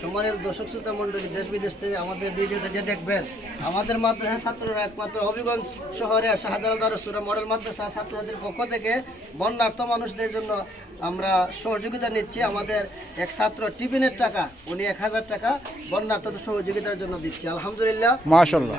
সম্মানিত দর্শক শ্রোতা মন্ডলী, দেশ বিদেশ থেকে আমাদের ভিডিওটা যে দেখবেন, আমাদের মাদ্রাসা ছাত্ররা একমাত্র হবিগঞ্জ শহরের শাহজালাল দারুস সুরা মডেল মাদ্রাসা ছাত্রদের পক্ষ থেকে বন্যার্থ মানুষদের জন্য আমরা সহযোগিতা নিচ্ছি। আমাদের এক ছাত্র টিফিনের টাকা, উনি 1000 টাকা বন্যার্থ সহযোগিতার জন্য দিচ্ছি। আলহামদুলিল্লাহ, মাশাআল্লাহ।